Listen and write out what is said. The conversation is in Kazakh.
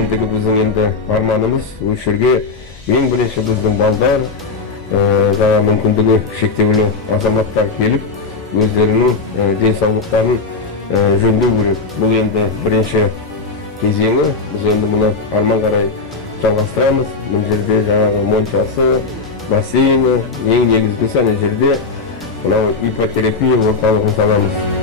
ендігі біздің енді арманымыз осы жерге ең бірінші біздің балдар, жаңа мүмкіндігі шектеулі азаматтар келіп, өздерінің денсаулықтарын жөндеу керек. Бұл енді бірінші кезеңі. Біз енді мұны арман қарай жалғастырамыз. Бұл жерде жаңағы моншасы, бассейні, ең негізгісі ана жерде мынау ипотерапия орталығын саламыз.